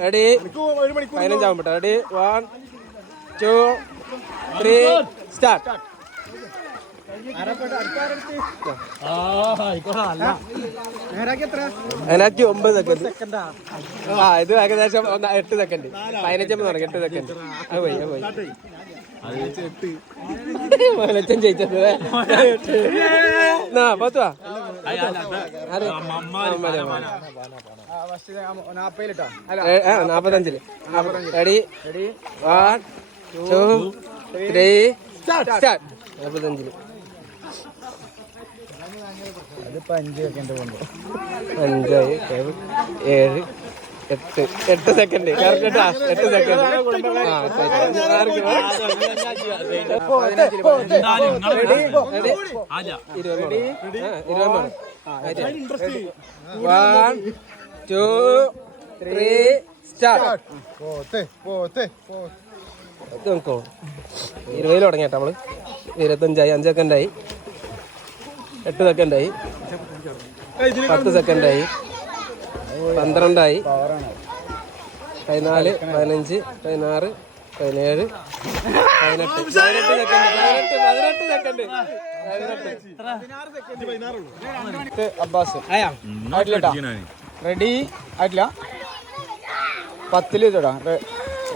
ready 15 ആവുമ്പോട്ടെ ready 1 2 3 start അതിനകത്ത് 9 second ഇത് ഏകദേശം 8 സെക്കൻഡ് 15 തുടങ്ങി 8 സെക്കൻഡ് അത് പോയി ലക്ഷം ജയിച്ചത് പത്തുവാ 45 റെഡി 1 2 3 സ്റ്റാർട്ട് 45 അതിപ്പോ 5 സെക്കൻഡ് കൊണ്ട് 5 7 8 second correct 8 second One, 2, 3 start 20 തുടങ്ങിയാ നമ്മള് 25 5 സെക്കൻഡായി 8 സെക്കൻഡായി 10 സെക്കൻഡായി 12 ആയി 14 15 16 17 18 അബ്ബാസ് റെഡി ആയിട്ടില്ല 10 തൊടാ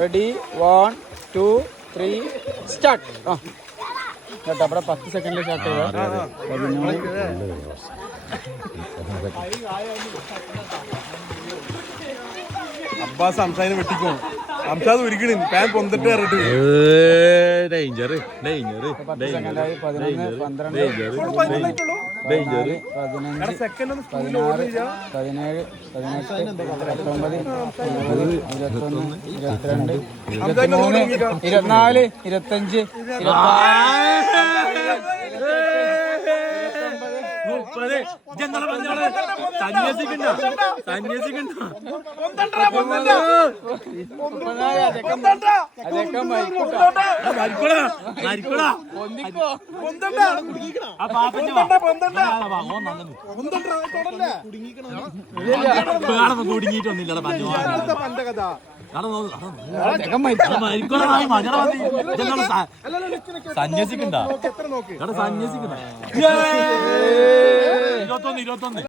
റെഡി 1 2 3 സ്റ്റാർട്ട് കേട്ടോ അവിടെ 10 സെക്കൻഡിൽ സ്റ്റാർട്ട് ചെയ്യുക അബ്ബാസ് സംസാരം വെട്ടിക്കോ സംസാദ് ഒരിക്കലും പാൻ പൊന്തിട്ട് സന്യസിക്കണ്ട 21